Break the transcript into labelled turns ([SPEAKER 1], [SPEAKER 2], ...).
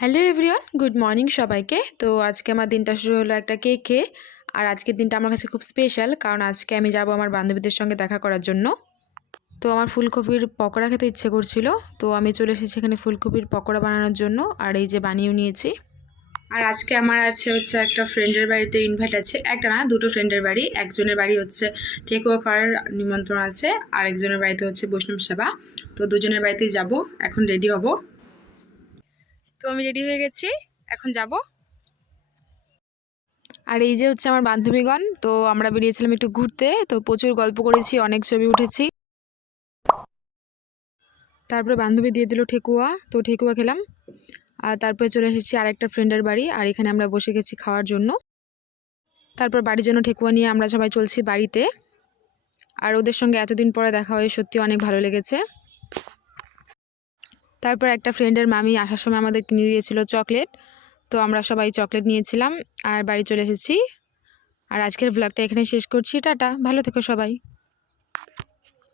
[SPEAKER 1] Hello everyone good morning সবাইকে। তো আজকে আমার দিনটা শুরু হলো একটা কেক খেয়ে। আর আজকের দিনটা আমার কাছে খুব স্পেশাল কারণ আজকে আমি যাব আমার বান্ধবীদের সঙ্গে দেখা করার জন্য। তো আমার ফুলকপির পকোড়া খেতে ইচ্ছে করছিল। তো আমি চলে এসেছি এখানে ফুলকপির পকোড়া বানানোর জন্য। আর এই যে বানিয়েও নিয়েছি। আর আজকে আমার আছে হচ্ছে একটা ফ্রেন্ডের বাড়িতে ইনভাইট আছে। একটা না, দুটো ফ্রেন্ডের বাড়ি। একজনের বাড়ি হচ্ছে টেকুয়া খাওয়ার নিমন্ত্রণ আছে। আর একজনের বাড়িতে হচ্ছে বৈষ্ণব সেবা। তো দুজনের বাড়িতেই যাব। এখন রেডি হব। তো আমি রেডি হয়ে গেছি, এখন যাব। আর এই যে হচ্ছে আমার বান্ধবীগণ, তো আমরা বেরিয়েছিলাম একটু ঘুরতে, তো প্রচুর গল্প করেছি, অনেক ছবি উঠেছি। তারপরে বান্ধবী দিয়ে দিল ঠেকুয়া, তো ঠেকুয়া খেলাম। আর তারপরে চলে এসেছি আর একটা ফ্রেন্ডের বাড়ি, আর এখানে আমরা বসে গেছি খাওয়ার জন্য। তারপর বাড়ির জন্য ঠেকুয়া নিয়ে আমরা সবাই চলছি বাড়িতে। আর ওদের সঙ্গে এতদিন পরে দেখা হয়ে সত্যি অনেক ভালো লেগেছে। তারপর একটা ফ্রেন্ডের মামি আসার সময় আমাদের কিনে দিয়েছিল চকলেট তো আমরা সবাই চকলেট নিয়েছিলাম আর বাড়ি চলে এসেছি। আর আজকের ব্লগটা এখানে শেষ করছি। টাটা, ভালো থেকো সবাই।